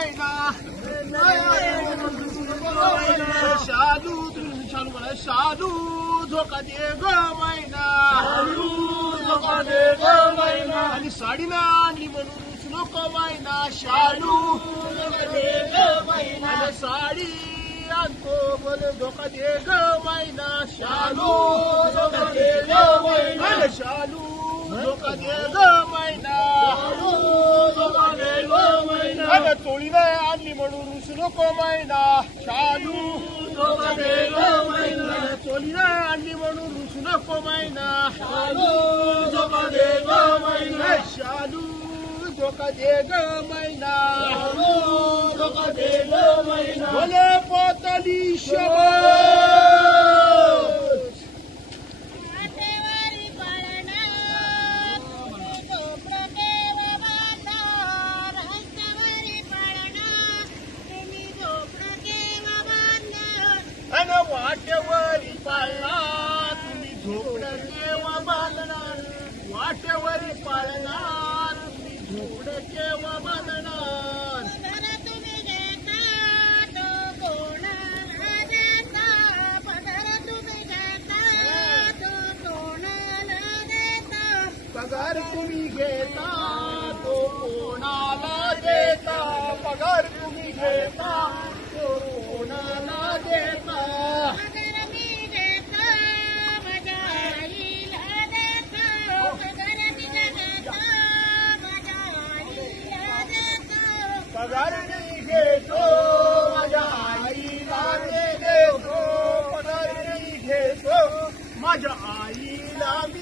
मैना शालू तुम्ही शालू म्हणा शालू धोका दे ग मैना धोका दे ग मैना आणि साडी ना आणली म्हणून नको मैना शालू धोका दे ग मैना साडी आणतो बोल धोका दे ग मैना शालू धोका दे ग मैना शालू धोका दे ग मैना धोका दे ग मैना अगं तोळीने आणली म्हणून रुसू नको मैना शालू धोका दे ग मैना तोळीने आणली म्हणून रुसू नको मैना शालू धोका दे ग मैना शालू धोका दे ग मैना धोका दे ग मैना बोले पोतली शबाश वाटेवारी पाळणा तुम्ही झोपडं केव्हा बांधणार रस्त्यावरी पाळणा तुम्ही झोपडं केव्हा बांधणार अन वाटेवरी पाळणा तुम्ही झोपडं केव्हा बांधणार वाटेवरी पाळणा तुम्ही झोपडं केव्हा बांधणार पगार तुम्ही घेता तो कोणाला देता पगार तुम्ही घेता तो कोणाला देता पगार तुम्ही घेता तो कोणाला देता पगार तुम्ही घेता तो कोणाला देता पगार मी देता माझ्या आईला देता पगार मी देता माझ्या आईला देता पगार मी घेतो माझ्या आईला मी देतो पगार मी घेतो माझ्या आईला मी